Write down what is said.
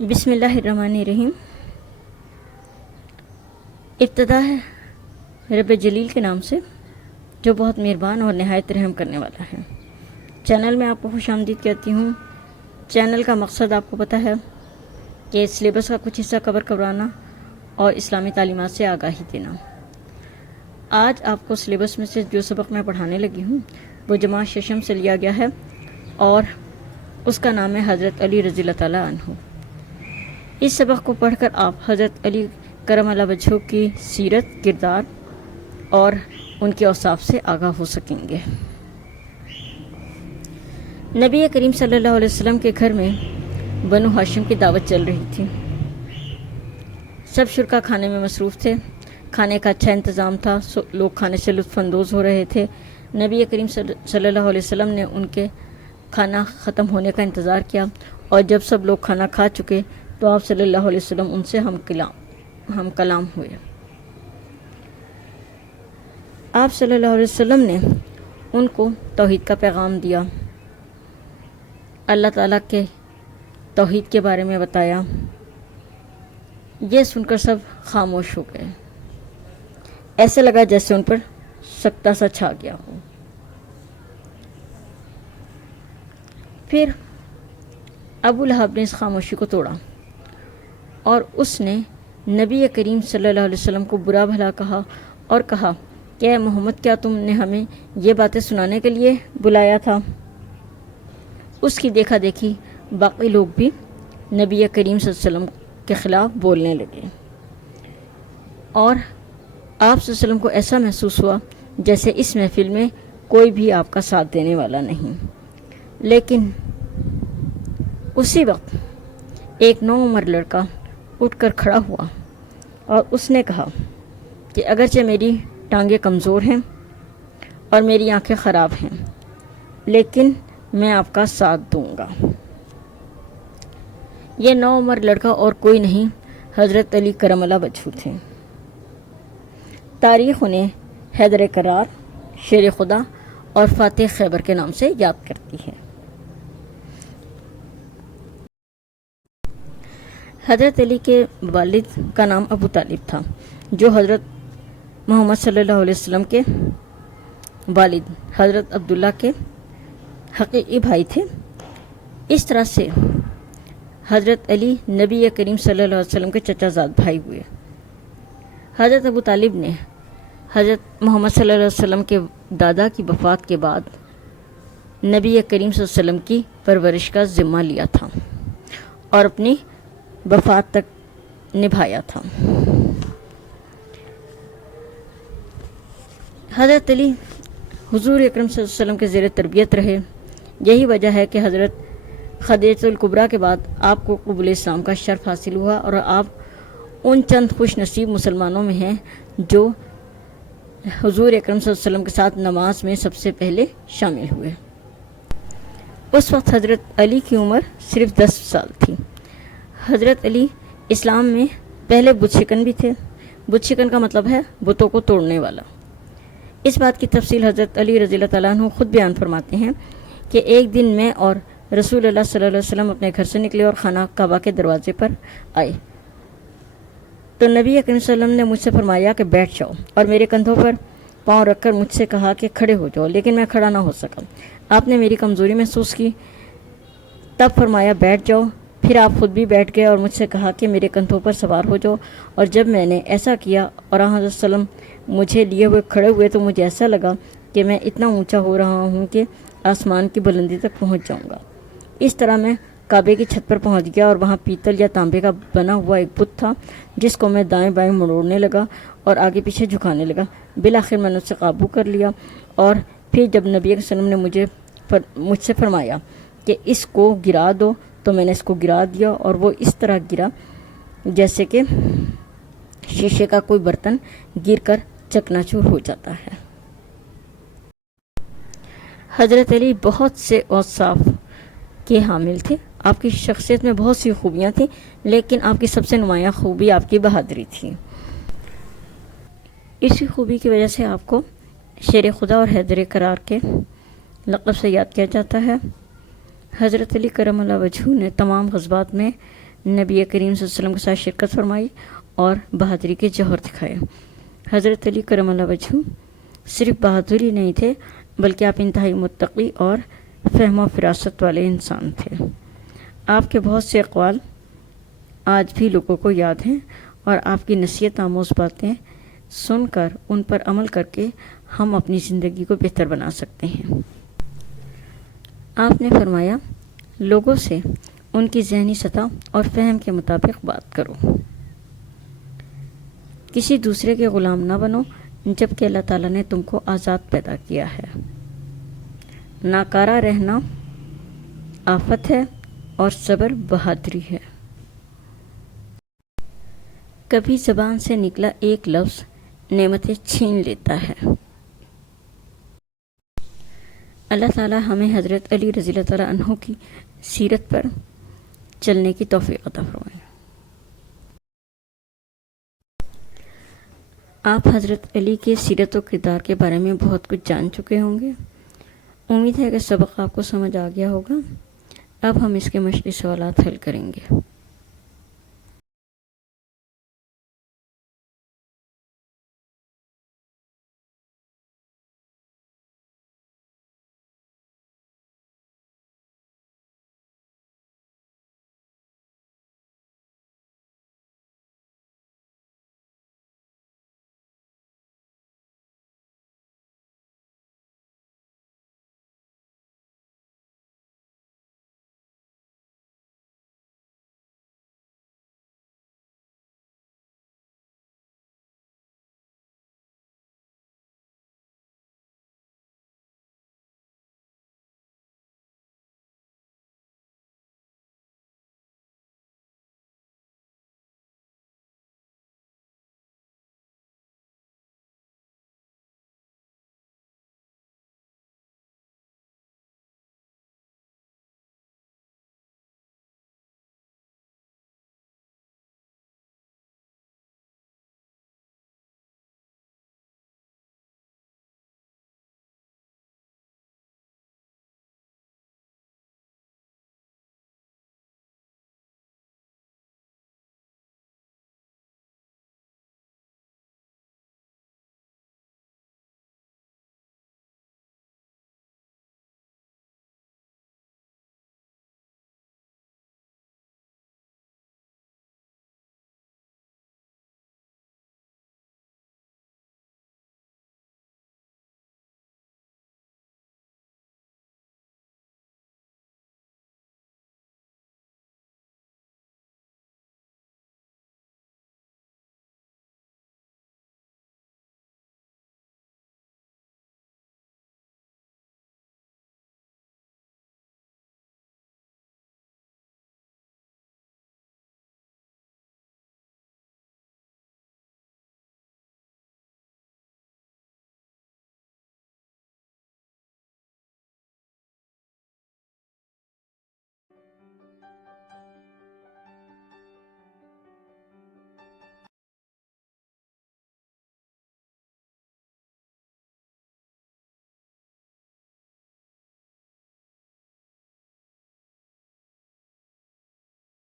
بسم اللہ الرحمن الرحیم۔ ابتدا ہے رب جلیل کے نام سے جو بہت مہربان اور نہایت رحم کرنے والا ہے۔ چینل میں آپ کو خوش آمدید کہتی ہوں۔ چینل کا مقصد آپ کو پتہ ہے کہ سلیبس کا کچھ حصہ کور کروانا اور اسلامی تعلیمات سے آگاہی دینا۔ آج آپ کو سلیبس میں سے جو سبق میں پڑھانے لگی ہوں وہ جماعت ششم سے لیا گیا ہے اور اس کا نام ہے حضرت علی رضی اللہ تعالیٰ عنہ۔ اس سبق کو پڑھ کر آپ حضرت علی کرم اللہ وجہہ کی سیرت، کردار اور ان کے اوصاف سے آگاہ ہو سکیں گے۔ نبی کریم صلی اللہ علیہ وسلم کے گھر میں بنو ہاشم کی دعوت چل رہی تھی۔ سب شرکا کھانے میں مصروف تھے۔ کھانے کا اچھا انتظام تھا، لوگ کھانے سے لطف اندوز ہو رہے تھے۔ نبی کریم صلی اللہ علیہ وسلم نے ان کے کھانا ختم ہونے کا انتظار کیا اور جب سب لوگ کھانا کھا چکے تو آپ صلی اللہ علیہ وسلم ان سے ہم کلام ہوئے۔ آپ صلی اللہ علیہ وسلم نے ان کو توحید کا پیغام دیا، اللہ تعالیٰ کے توحید کے بارے میں بتایا۔ یہ سن کر سب خاموش ہو گئے، ایسے لگا جیسے ان پر سکتہ سا چھا گیا ہو۔ پھر ابو لہب نے اس خاموشی کو توڑا اور اس نے نبی کریم صلی اللہ علیہ وسلم کو برا بھلا کہا اور کہا کہ اے محمد، کیا تم نے ہمیں یہ باتیں سنانے کے لیے بلایا تھا؟ اس کی دیکھا دیکھی باقی لوگ بھی نبی کریم صلی اللہ علیہ وسلم کے خلاف بولنے لگے اور آپ صلی اللہ علیہ وسلم کو ایسا محسوس ہوا جیسے اس محفل میں کوئی بھی آپ کا ساتھ دینے والا نہیں۔ لیکن اسی وقت ایک نوعمر لڑکا اٹھ کر کھڑا ہوا اور اس نے کہا کہ اگرچہ میری ٹانگیں کمزور ہیں اور میری آنکھیں خراب ہیں لیکن میں آپ کا ساتھ دوں گا۔ یہ نوعمر لڑکا اور کوئی نہیں، حضرت علی کرم اللہ وجہہ تھے۔ تاریخ انہیں حیدر کرار، شیر خدا اور فاتح خیبر کے نام سے یاد کرتی ہے۔ حضرت علی کے والد کا نام ابو طالب تھا جو حضرت محمد صلی اللہ علیہ وسلم کے والد حضرت عبداللہ کے حقیقی بھائی تھے۔ اس طرح سے حضرت علی نبی کریم صلی اللہ علیہ وسلم کے چچا زاد بھائی ہوئے۔ حضرت ابو طالب نے حضرت محمد صلی اللہ علیہ وسلم کے دادا کی وفات کے بعد نبی کریم صلی اللہ علیہ وسلم کی پرورش کا ذمہ لیا تھا اور اپنی وفات تک نبھایا تھا۔ حضرت علی حضور اکرم صلی اللہ علیہ وسلم کے زیر تربیت رہے۔ یہی وجہ ہے کہ حضرت خدیجہ الکبریٰ کے بعد آپ کو قبول اسلام کا شرف حاصل ہوا اور آپ ان چند خوش نصیب مسلمانوں میں ہیں جو حضور اکرم صلی اللہ علیہ وسلم کے ساتھ نماز میں سب سے پہلے شامل ہوئے۔ اس وقت حضرت علی کی عمر صرف 10 سال تھی۔ حضرت علی اسلام میں پہلے بت شکن بھی تھے۔ بت شکن کا مطلب ہے بتوں کو توڑنے والا۔ اس بات کی تفصیل حضرت علی رضی اللہ تعالیٰ عنہ خود بیان فرماتے ہیں کہ ایک دن میں اور رسول اللہ صلی اللہ علیہ وسلم اپنے گھر سے نکلے اور خانہ کعبہ کے دروازے پر آئے تو نبی کریم صلی اللہ علیہ وسلم نے مجھ سے فرمایا کہ بیٹھ جاؤ اور میرے کندھوں پر پاؤں رکھ کر مجھ سے کہا کہ کھڑے ہو جاؤ، لیکن میں کھڑا نہ ہو سکا۔ آپ نے میری کمزوری محسوس کی، تب فرمایا بیٹھ جاؤ۔ پھر آپ خود بھی بیٹھ گئے اور مجھ سے کہا کہ میرے کندھوں پر سوار ہو جاؤ، اور جب میں نے ایسا کیا اور حضرت صلی اللہ علیہ وسلم مجھے لیے ہوئے کھڑے ہوئے تو مجھے ایسا لگا کہ میں اتنا اونچا ہو رہا ہوں کہ آسمان کی بلندی تک پہنچ جاؤں گا۔ اس طرح میں کعبے کی چھت پر پہنچ گیا اور وہاں پیتل یا تانبے کا بنا ہوا ایک بت تھا جس کو میں دائیں بائیں مڑوڑنے لگا اور آگے پیچھے جھکانے لگا۔ بالآخر میں نے اسے قابو کر لیا اور پھر جب نبی صلی اللہ علیہ وسلم نے مجھ سے فرمایا کہ اس کو گرا دو تو میں نے اس کو گرا دیا اور وہ اس طرح گرا جیسے کہ شیشے کا کوئی برتن گر کر چکناچور ہو جاتا ہے۔ حضرت علی بہت سے اوصاف کے حامل تھے۔ آپ کی شخصیت میں بہت سی خوبیاں تھیں لیکن آپ کی سب سے نمایاں خوبی آپ کی بہادری تھی۔ اسی خوبی کی وجہ سے آپ کو شیر خدا اور حیدر کرار کے لقب سے یاد کیا جاتا ہے۔ حضرت علی کرم اللہ وجہہ نے تمام غزوات میں نبی کریم صلی اللہ علیہ وسلم کے ساتھ شرکت فرمائی اور بہادری کے جوہر دکھائے۔ حضرت علی کرم اللہ وجہ صرف بہادری نہیں تھے بلکہ آپ انتہائی متقی اور فہم و فراست والے انسان تھے۔ آپ کے بہت سے اقوال آج بھی لوگوں کو یاد ہیں اور آپ کی نصیحت آموز باتیں سن کر ان پر عمل کر کے ہم اپنی زندگی کو بہتر بنا سکتے ہیں۔ آپ نے فرمایا، لوگوں سے ان کی ذہنی سطح اور فہم کے مطابق بات کرو، کسی دوسرے کے غلام نہ بنو جبکہ اللہ تعالیٰ نے تم کو آزاد پیدا کیا ہے۔ ناکارہ رہنا آفت ہے اور صبر بہادری ہے۔ کبھی زبان سے نکلا ایک لفظ نعمتیں چھین لیتا ہے۔ اللہ تعالیٰ ہمیں حضرت علی رضی اللہ تعالیٰ عنہ کی سیرت پر چلنے کی توفیق عطا فرمائے۔ آپ حضرت علی کے سیرت و کردار کے بارے میں بہت کچھ جان چکے ہوں گے۔ امید ہے کہ سبق آپ کو سمجھ آ گیا ہوگا۔ اب ہم اس کے مشقی سوالات حل کریں گے۔